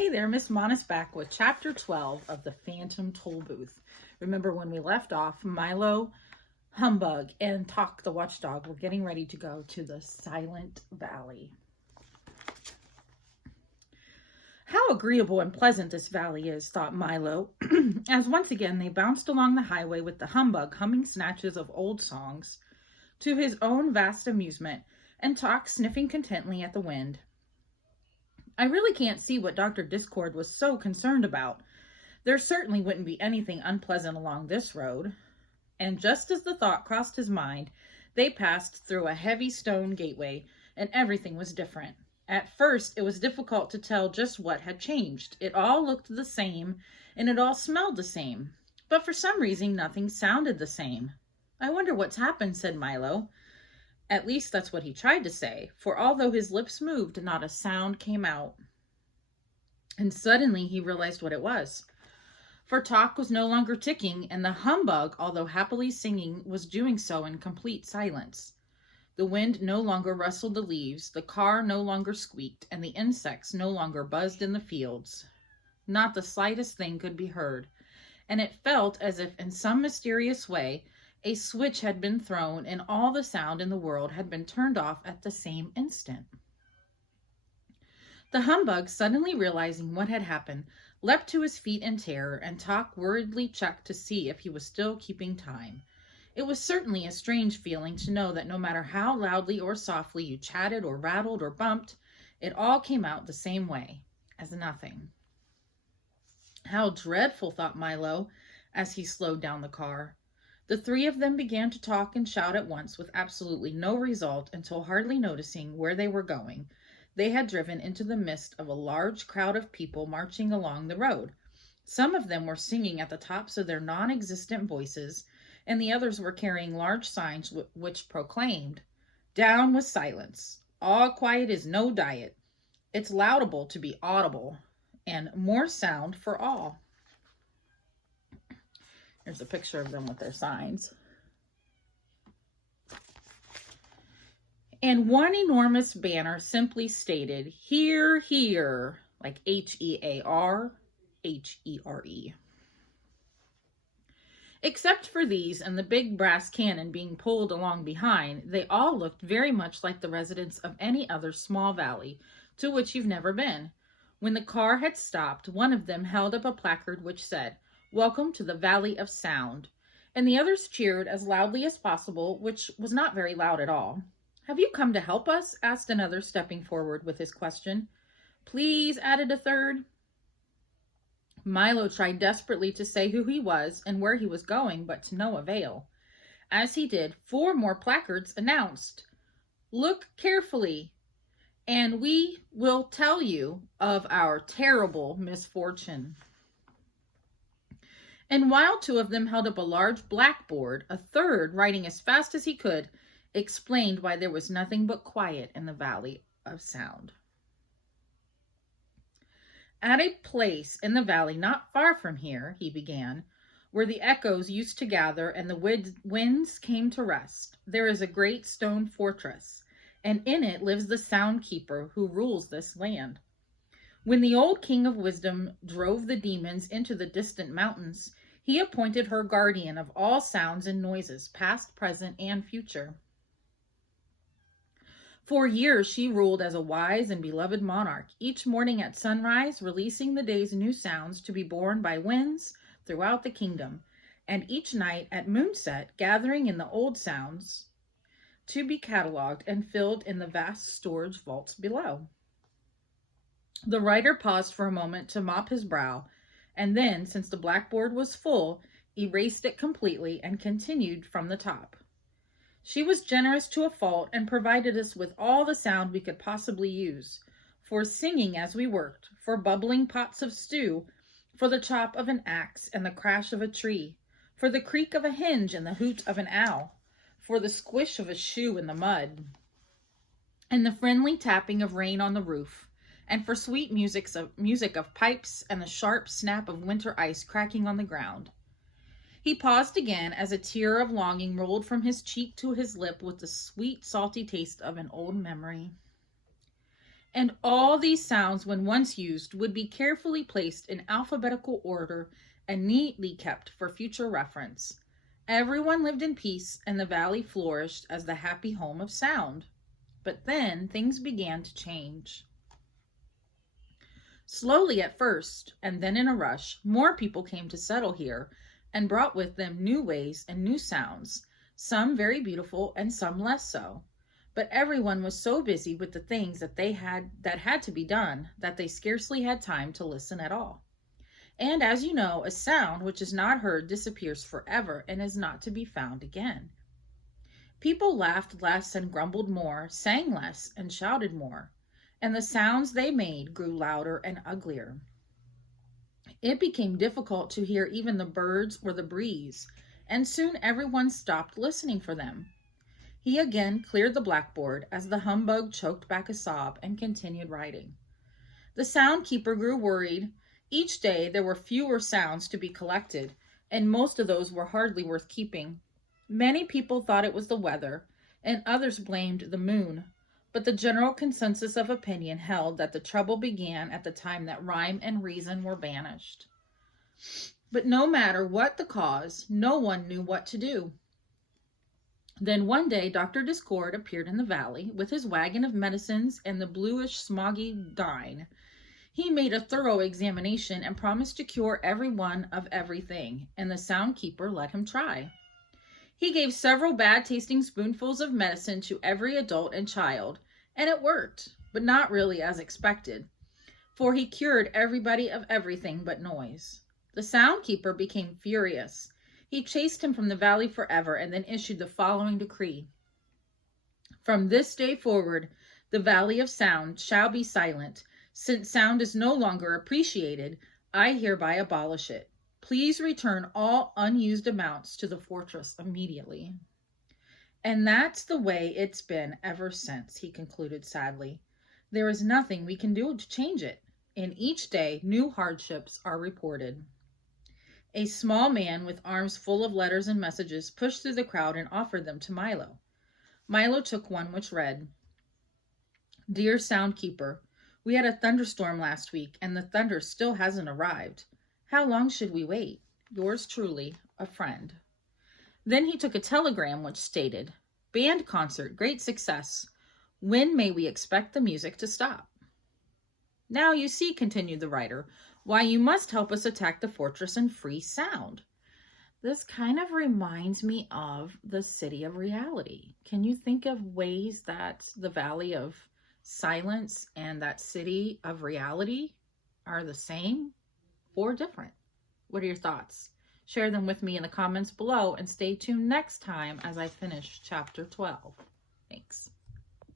Hey there, Miss Monis back with Chapter 12 of The Phantom Tollbooth. Remember when we left off, Milo, Humbug, and Talk the Watchdog were getting ready to go to the Silent Valley. How agreeable and pleasant this valley is, thought Milo, as once again they bounced along the highway with the Humbug humming snatches of old songs, to his own vast amusement, and Talk sniffing contentedly at the wind. I really can't see what Dr. Discord was so concerned about. There certainly wouldn't be anything unpleasant along this road. And just as the thought crossed his mind, they passed through a heavy stone gateway, and everything was different. At first, it was difficult to tell just what had changed. It all looked the same, and it all smelled the same. But for some reason, nothing sounded the same. "I wonder what's happened," said Milo. At least that's what he tried to say, for although his lips moved, not a sound came out. And suddenly he realized what it was. For Talk was no longer ticking, and the Humbug, although happily singing, was doing so in complete silence. The wind no longer rustled the leaves, the car no longer squeaked, and the insects no longer buzzed in the fields. Not the slightest thing could be heard, and it felt as if in some mysterious way a switch had been thrown and all the sound in the world had been turned off at the same instant. The Humbug, suddenly realizing what had happened, leapt to his feet in terror, and Talk worriedly checked to see if he was still keeping time. It was certainly a strange feeling to know that no matter how loudly or softly you chatted or rattled or bumped, it all came out the same way, as nothing. How dreadful, thought Milo, as he slowed down the car. The three of them began to talk and shout at once with absolutely no result until, hardly noticing where they were going, they had driven into the midst of a large crowd of people marching along the road. Some of them were singing at the tops of their non-existent voices, and the others were carrying large signs which proclaimed, "Down with silence. All quiet is no diet. It's laudable to be audible, and more sound for all." Here's a picture of them with their signs. And one enormous banner simply stated, "Hear, hear," like H-E-A-R, H-E-R-E. Except for these and the big brass cannon being pulled along behind, they all looked very much like the residents of any other small valley to which you've never been. When the car had stopped, one of them held up a placard which said, "Welcome to the Valley of Sound," and the others cheered as loudly as possible, which was not very loud at all. "Have you come to help us?" asked another, stepping forward with his question. "Please," added a third. Milo tried desperately to say who he was and where he was going, but to no avail. As he did, 4 more placards announced, "Look carefully, and we will tell you of our terrible misfortune." And while 2 of them held up a large blackboard, a third, writing as fast as he could, explained why there was nothing but quiet in the Valley of Sound. "At a place in the valley not far from here," he began, "where the echoes used to gather and the winds came to rest, there is a great stone fortress, and in it lives the Sound Keeper who rules this land. When the old King of Wisdom drove the demons into the distant mountains, he appointed her guardian of all sounds and noises, past, present, and future. For years she ruled as a wise and beloved monarch, each morning at sunrise releasing the day's new sounds to be borne by winds throughout the kingdom, and each night at moonset gathering in the old sounds to be cataloged and filled in the vast storage vaults below." The writer paused for a moment to mop his brow, and then, since the blackboard was full, erased it completely and continued from the top. "She was generous to a fault and provided us with all the sound we could possibly use, for singing as we worked, for bubbling pots of stew, for the chop of an axe and the crash of a tree, for the creak of a hinge and the hoot of an owl, for the squish of a shoe in the mud, and the friendly tapping of rain on the roof, and for sweet music of pipes and the sharp snap of winter ice cracking on the ground." He paused again as a tear of longing rolled from his cheek to his lip with the sweet, salty taste of an old memory. And all these sounds, when once used, would be carefully placed in alphabetical order and neatly kept for future reference. Everyone lived in peace, and the valley flourished as the happy home of sound. But then things began to change. Slowly at first, and then in a rush, more people came to settle here and brought with them new ways and new sounds, some very beautiful and some less so. But everyone was so busy with the things that had to be done that they scarcely had time to listen at all. And as you know, a sound which is not heard disappears forever and is not to be found again. People laughed less and grumbled more, sang less and shouted more, and the sounds they made grew louder and uglier. It became difficult to hear even the birds or the breeze, and soon everyone stopped listening for them. He again cleared the blackboard as the humbug choked back a sob and continued writing. The sound keeper grew worried. Each day there were fewer sounds to be collected, and most of those were hardly worth keeping. Many people thought it was the weather, and others blamed the moon, but the general consensus of opinion held that the trouble began at the time that rhyme and reason were banished. But no matter what the cause, no one knew what to do. Then one day Dr. Discord appeared in the valley with his wagon of medicines and the bluish smoggy dine. He made a thorough examination and promised to cure everyone of everything, and the sound keeper let him try. He gave several bad-tasting spoonfuls of medicine to every adult and child, and it worked, but not really as expected, for he cured everybody of everything but noise. The sound keeper became furious. He chased him from the valley forever and then issued the following decree. From this day forward, the Valley of Sound shall be silent. Since sound is no longer appreciated, I hereby abolish it. Please return all unused amounts to the fortress immediately. And that's the way it's been ever since, he concluded sadly. There is nothing we can do to change it. And each day, new hardships are reported. A small man with arms full of letters and messages pushed through the crowd and offered them to Milo. Milo took one which read, Dear Soundkeeper, we had a thunderstorm last week, and the thunder still hasn't arrived. How long should we wait? Yours truly, a friend. Then he took a telegram which stated, Band concert, great success. When may we expect the music to stop? Now you see, continued the writer, why you must help us attack the fortress and free sound. This kind of reminds me of the city of reality. Can you think of ways that the Valley of Silence and that city of reality are the same or different? What are your thoughts? Share them with me in the comments below and stay tuned next time as I finish chapter 12.